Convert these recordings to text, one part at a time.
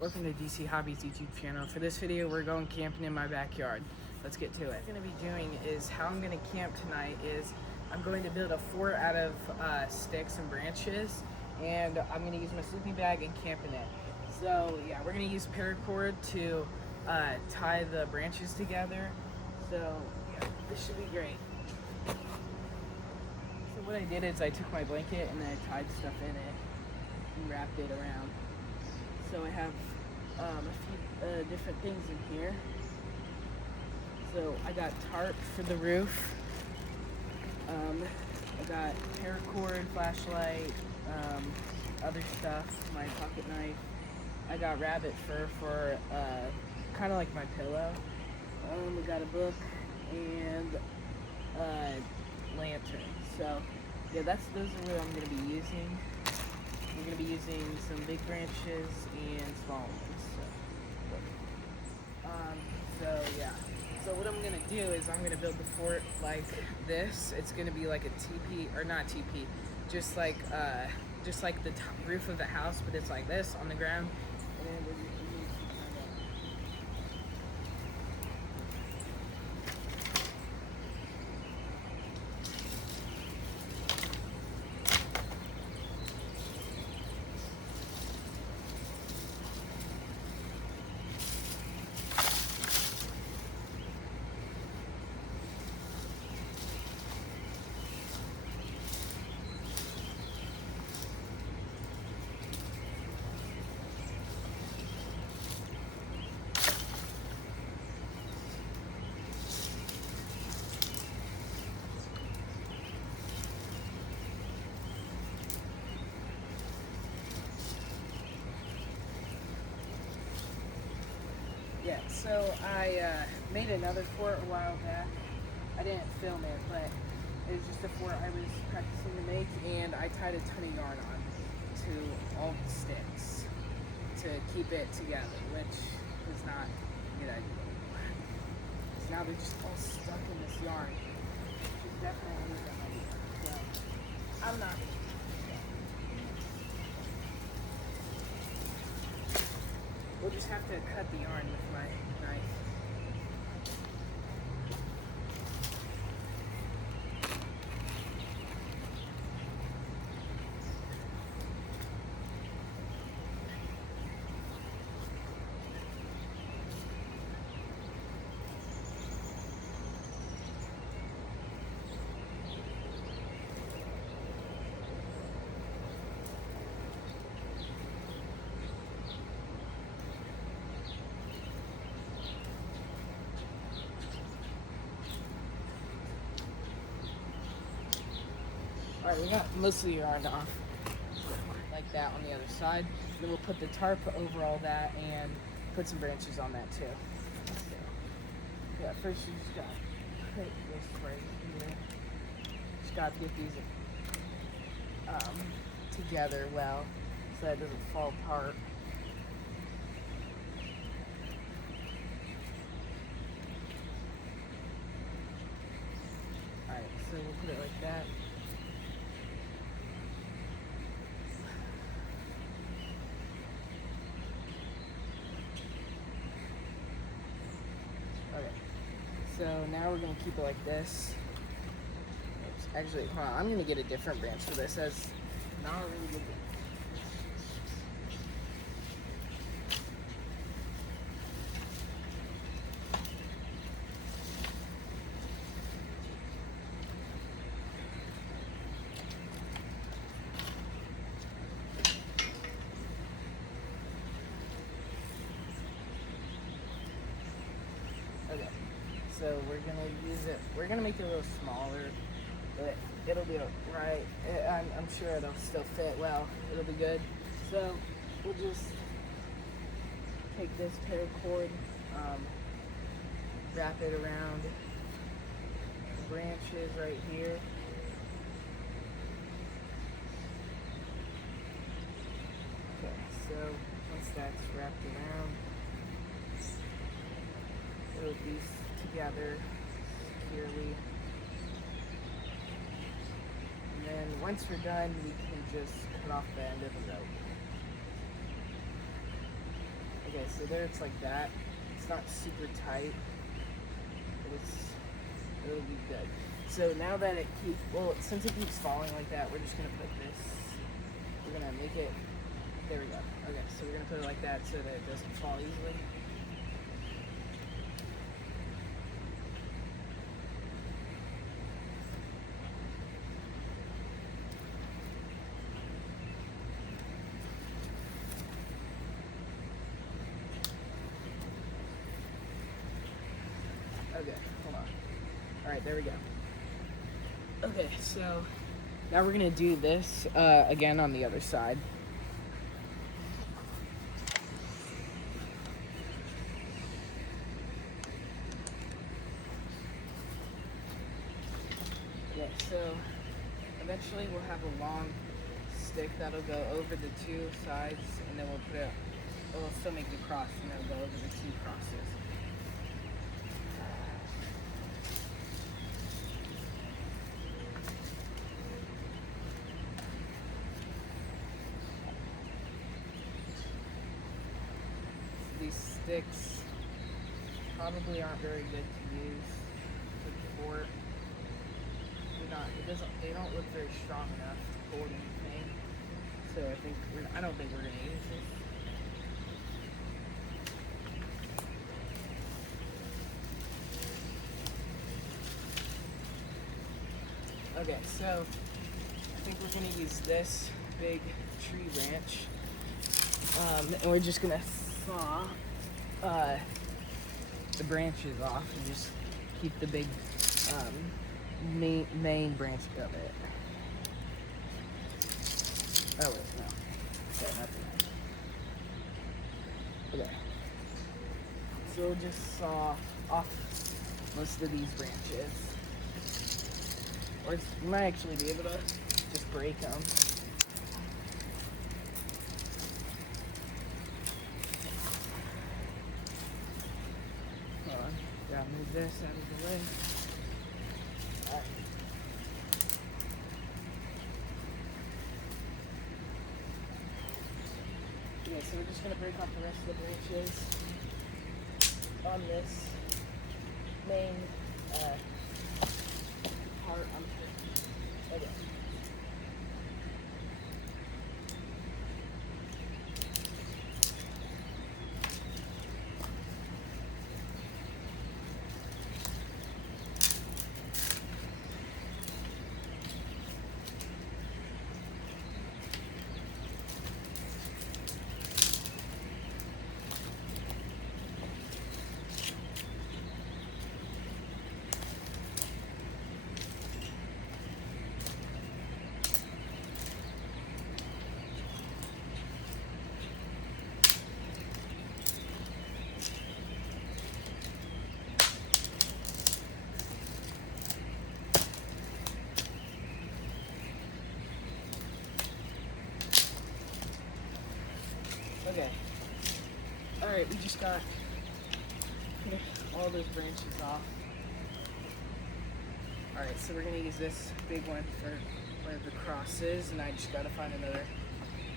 Welcome to DC Hobbies YouTube channel. For this video, we're going camping in my backyard. Let's get to it. What I'm going to be doing is how I'm going to camp tonight is I'm going to build a fort out of sticks and branches, and I'm going to use my sleeping bag and camp in it. So yeah, we're going to use paracord to tie the branches together. So yeah, this should be great. So what I did is I took my blanket and I tied stuff in it and wrapped it around. So I have a few different things in here. So I got tarp for the roof. I got paracord, flashlight, other stuff, my pocket knife. I got rabbit fur for kind of like my pillow. We got a book and a lantern. So yeah, those are what I'm going to be using. We're going to be using some big branches and small ones. So yeah. So what I'm going to do is I'm going to build the fort like this. It's going to be like a teepee, or not teepee, just like the roof of the house, but it's like this on the ground. And then we're going to use some kind of yeah, so I made another fort a while back. I didn't film it, but it was just a fort I was practicing to make, and I tied a ton of yarn on to all the sticks to keep it together, which is not a good idea. So now they're just all stuck in this yarn, which is definitely a good idea. So I'm not. We'll just have to cut the yarn with my knife. Alright, we got most of the yarn off, like that on the other side. Then we'll put the tarp over all that and put some branches on that too. So, yeah, first you just gotta put this right here. Just gotta get these together well so that it doesn't fall apart. Alright, so we'll put it like that. Okay, so now we're going to keep it like this. Oops, actually, hold on, I'm going to get a different branch for this as not a really good branch. Okay, so we're gonna use it. We're gonna make it a little smaller, but it'll be right. I'm sure it'll still fit well. It'll be good. So we'll just take this paracord, wrap it around the branches right here. Okay, so once that's wrapped around, it'll be together securely. And then once we're done, we can just cut off the end of the rope. Okay, so there it's like that. It's not super tight, but it'll be good. So now that since it keeps falling like that, we're just gonna put this. We're gonna make it. There we go. Okay, so we're gonna put it like that so that it doesn't fall easily. Okay, hold on. Alright, there we go. Okay, so now we're gonna do this again on the other side. Okay, so eventually we'll have a long stick that'll go over the two sides, and then we'll still make the cross, and then we'll go over the two crosses. These sticks probably aren't very good to use for the fort. They don't look very strong enough to hold anything. So I don't think we're gonna use this. Okay, so I think we're gonna use this big tree branch, and we're just gonna saw the branches off and just keep the big main branch of it. Oh wait, no. Okay, not the Okay. So we'll just saw off most of these branches. Or you might actually be able to just break them. Hold on. Gotta move this out of the way. Alright. Yeah, so we're just going to break off the rest of the branches on this main part. Okay. Okay. Alright, we just got all those branches off. Alright, so we're going to use this big one for one of the crosses, and I just got to find another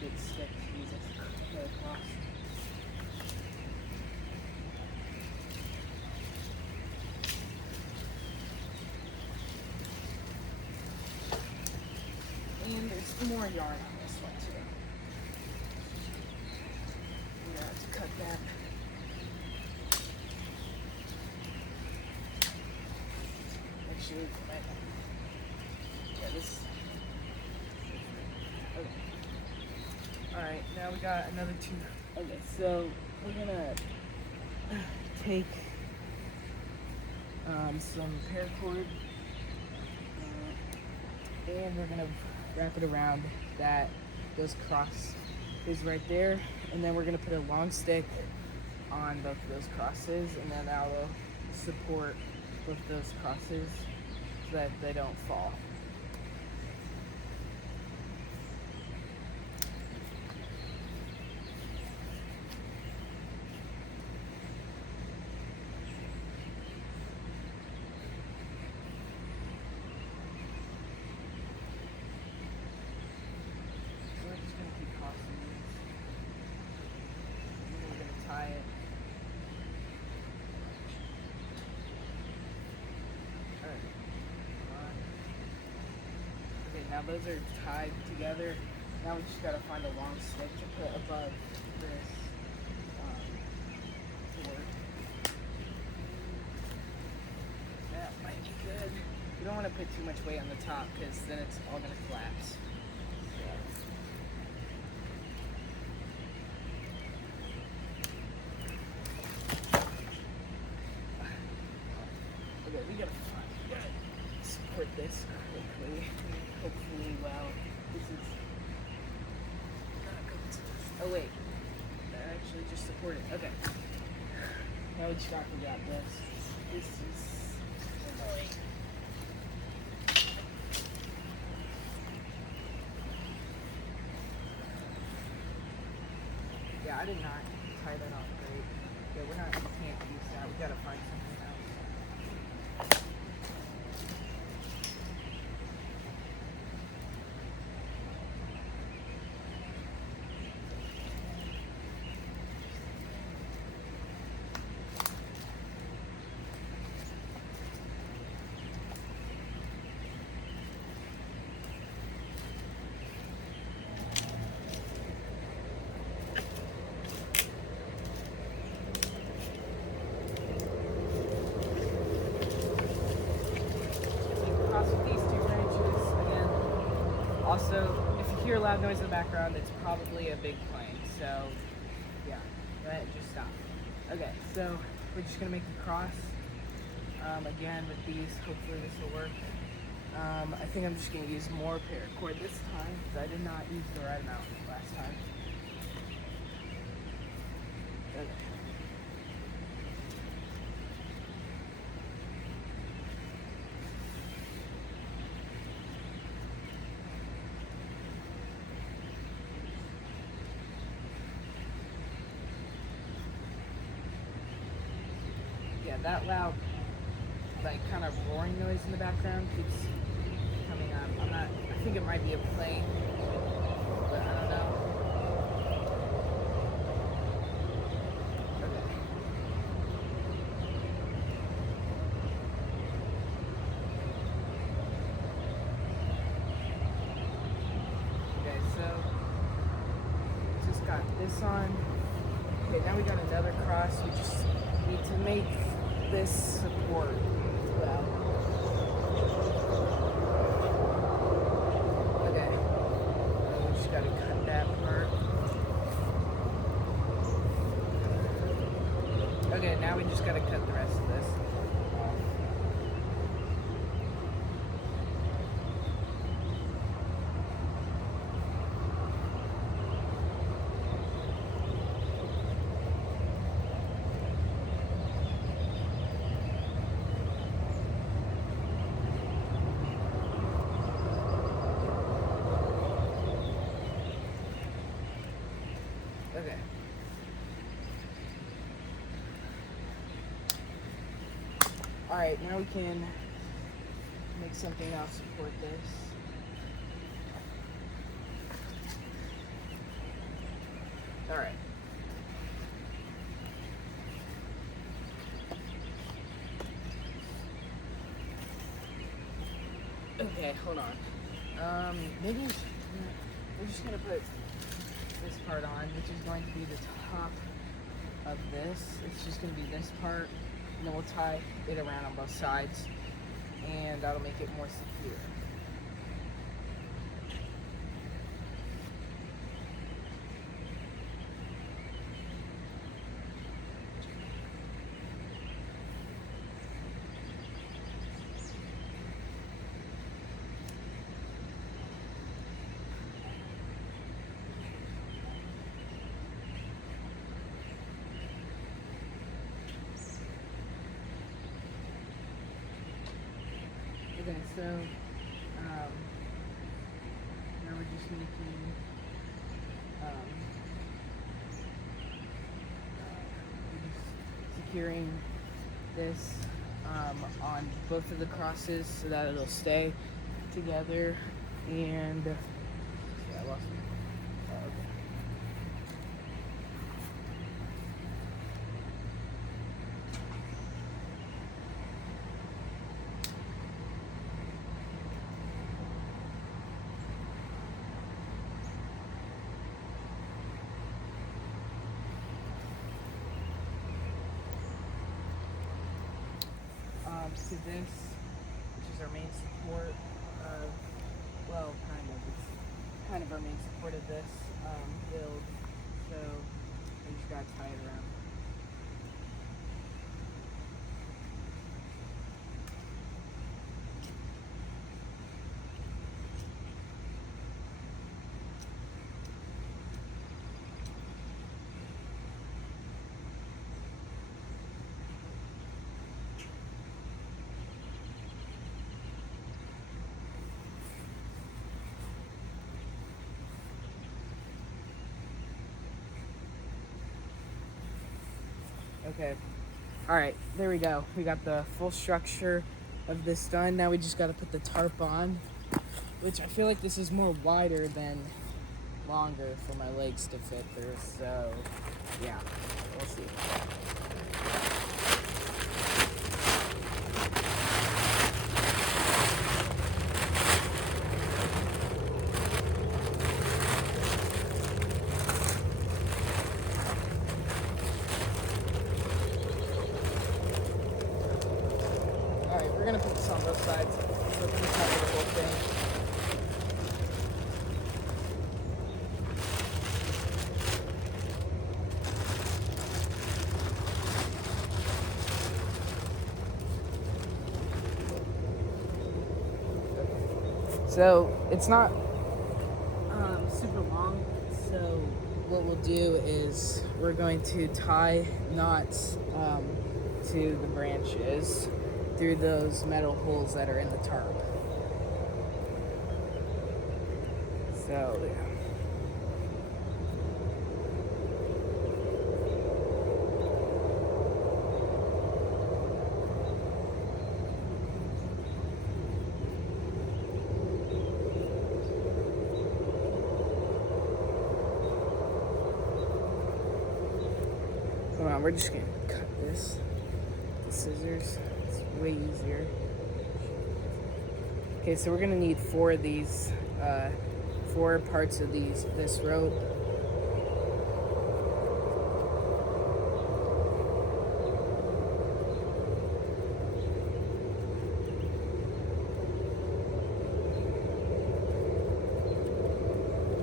big stick to use it for the cross. And there's more yarn on this one too. I'm gonna have to cut that. Actually, yeah, this. Okay. Alright, now we got another two. Okay, so we're gonna take some paracord and we're gonna wrap it around those crosses right there, and then we're gonna put a long stick on both of those crosses, and then that will support both those crosses so that they don't fall. now those are tied together. Now we just gotta find a long stick to put above this board. That might be good. You don't want to put too much weight on the top because then it's all gonna collapse. Okay, we gotta support this hopefully well. This is not good. Oh wait, that actually just supported. Okay. Now we just got this. This is annoying. Yeah, I did not tie that off great. Yeah, we can't use that. We gotta find something else. Also, if you hear loud noise in the background, it's probably a big plane. So, yeah, that just stop. Okay, so we're just gonna make a cross. Again, with these, hopefully this will work. I think I'm just gonna use more paracord this time because I did not use the right amount last time. Okay. Yeah, that loud, like, kind of roaring noise in the background keeps coming on. I think it might be a plane, but I don't know. Okay. Okay, so just got this on. Okay, now we got another cross. We just need to make this support well. Okay. We just gotta cut that part. Okay, now we just gotta cut the rest of this off. Okay. Alright, now we can make something else support this. Alright. Okay, hold on. Maybe we're just gonna put this part on, which is going to be the top of this. It's just going to be this part, and then we'll tie it around on both sides, and that'll make it more secure. Okay, so now we're just making we're just securing this on both of the crosses so that it'll stay together. And yeah, I lost it. Okay. to this, which is our main support of, well, it's kind of our main support of this build. So we just gotta tie it around. Okay. Alright, there we go. We got the full structure of this done. Now we just got to put the tarp on, which I feel like this is more wider than longer for my legs to fit through. So, yeah, we'll see. We're gonna put this on both sides, so we can cover the whole thing. So it's not super long. So what we'll do is we're going to tie knots to the branches through those metal holes that are in the tarp. So, yeah. Come on, we're just gonna cut this with the scissors. It's way easier. Okay, so we're gonna need 4 of these, 4 parts of this rope.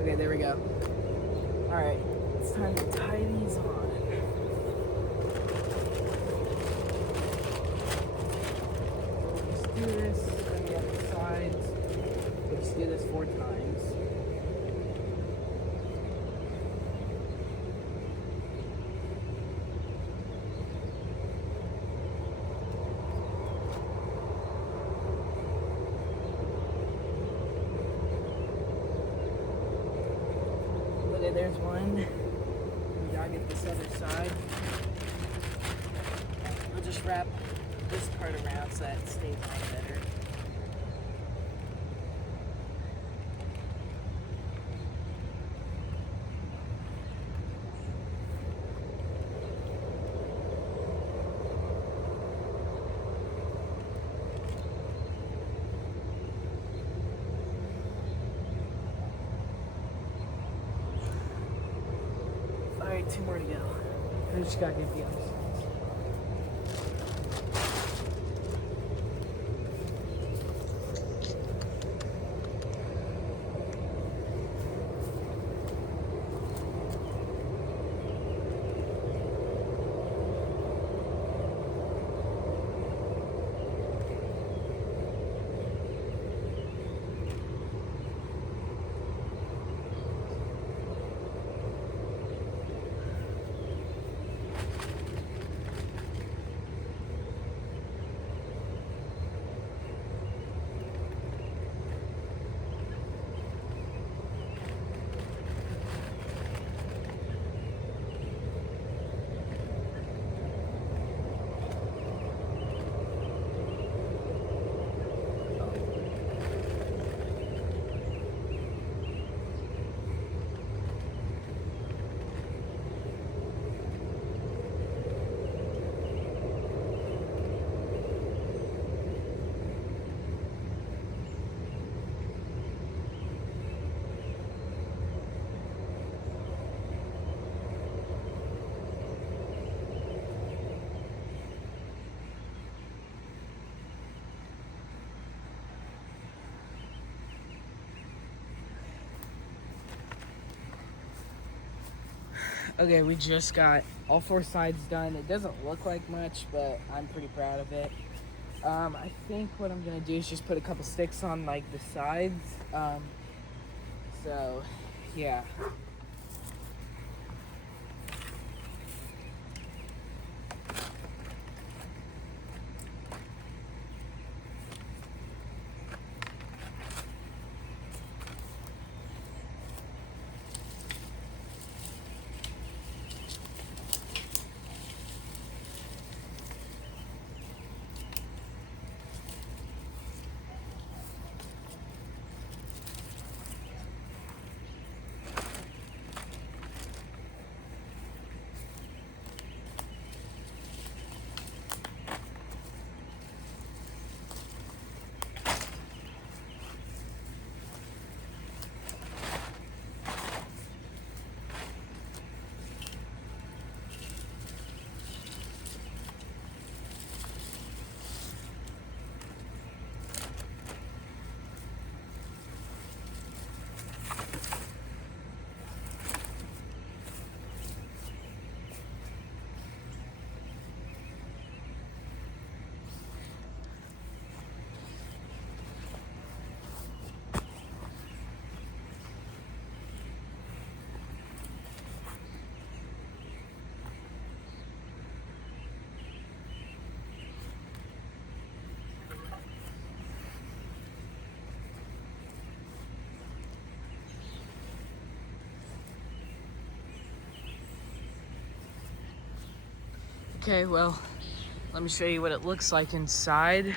Okay, there we go. All right, it's time to tie these on. Do this on the other sides. We'll just do this 4 times. Okay, there's one. We gotta get this other side. We'll just wrap this part around so that it stays on better. Alright, 2 more to go. I just gotta get the other side. Okay, we just got all 4 sides done. It doesn't look like much, but I'm pretty proud of it. I think what I'm gonna do is just put a couple sticks on like the sides. So yeah. Okay, well, let me show you what it looks like inside.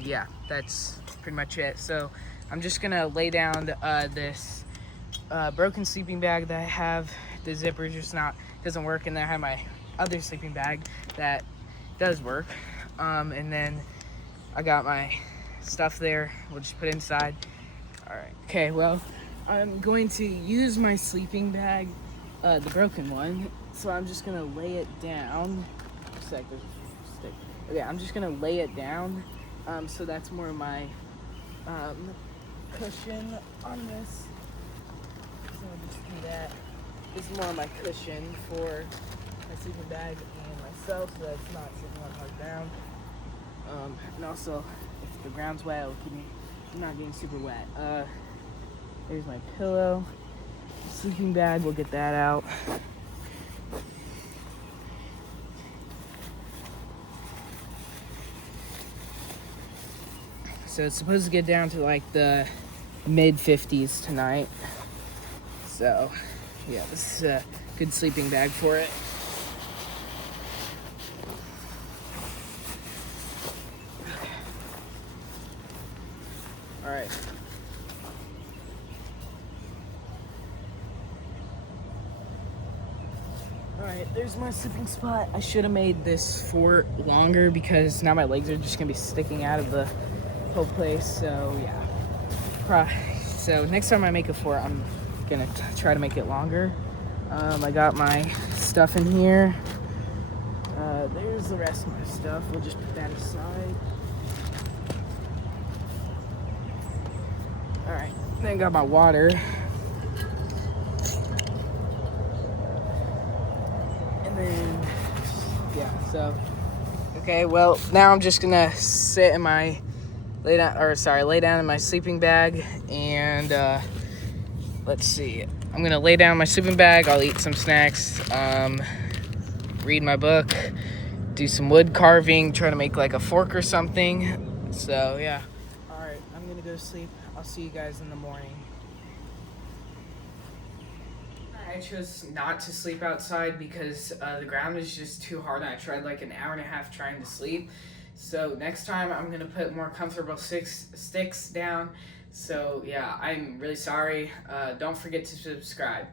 Yeah, that's pretty much it. So I'm just gonna lay down this broken sleeping bag that I have. The zipper just doesn't work, and then I have my other sleeping bag that does work. And then I got my stuff there. We'll just put it inside. All right. Okay. Well, I'm going to use my sleeping bag, the broken one. So I'm just gonna lay it down. A sec, there's a stick. Okay, I'm just gonna lay it down. So that's more of my cushion on this. So I'll just do that. This is more of my cushion for my sleeping bag and myself, so that it's not sitting on hard ground. And also, if the ground's wet, it'll keep me from not getting super wet. There's my pillow, sleeping bag. We'll get that out. So it's supposed to get down to like the mid 50s tonight. So yeah, this is a good sleeping bag for it. All right. Alright, there's my sleeping spot. I should have made this fort longer because now my legs are just gonna be sticking out of the whole place. So yeah. So next time I make a fort, I'm gonna try to make it longer. I got my stuff in here. There's the rest of my stuff. We'll just put that aside. Alright, then I got my water. And then, yeah, so, okay, well, now I'm just gonna sit in my, lay down in my sleeping bag, and, let's see, I'm gonna lay down in my sleeping bag, I'll eat some snacks, read my book, do some wood carving, try to make like a fork or something, so, yeah. Alright, I'm gonna go to sleep. I'll see you guys in the morning. I chose not to sleep outside because the ground is just too hard. I tried like an hour and a half trying to sleep. So next time I'm gonna put more comfortable sticks down. So yeah, I'm really sorry. Don't forget to subscribe.